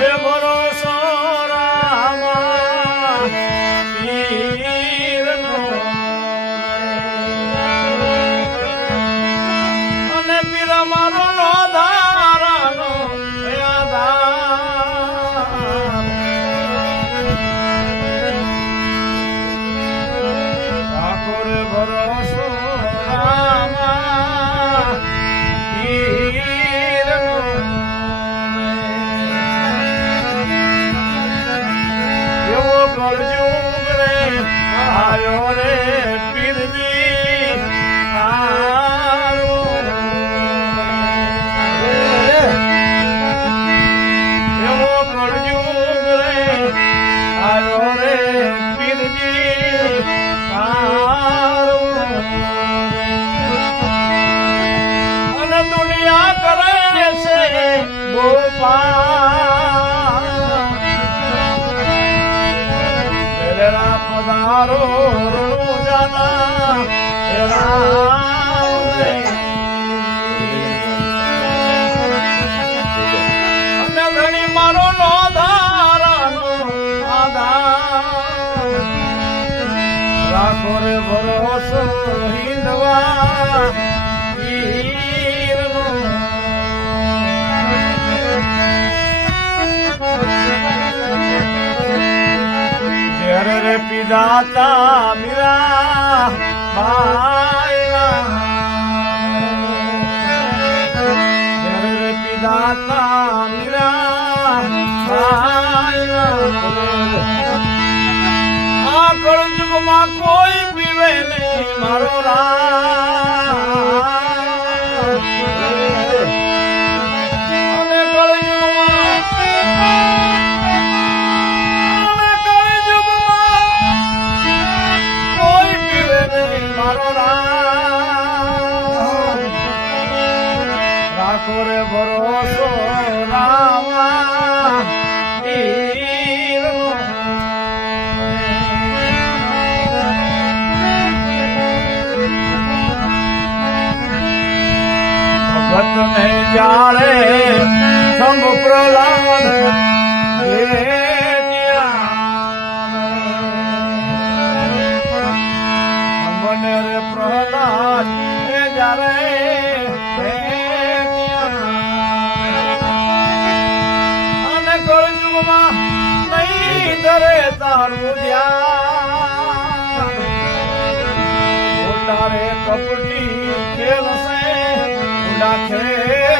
ભરોસો અને દુનિયા કરે છે ગોપાલ. પધારો રામ રાખો રે ભરોસો હિંદવા. ઝેર રે પીધા તા મીરા. ઝેર રે પીધા મીરા બાઈના. આ કળજુગમાં કોઈ પીવે નહીં મારો રામ અને કળજુગમાં અને કળજુગમાં કોઈ પીવે નહીં મારો રામ રાખો રે ભરોસો રામા ને સંગ પ્રહલાદ. મને રે પ્રહલાદ એ નહીં ધરે તારું ધ્યાન રે કપટી ખેલ સે ખેલ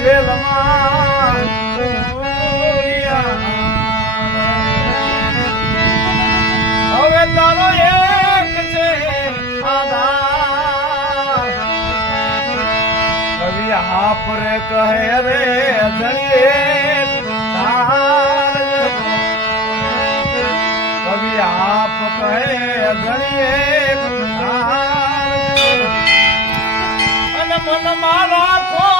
હવે તારો એક છે કવિ હાપ કહે રે ધણીએ કવિ હાપ કહે ધણીએ અને મન મારા ને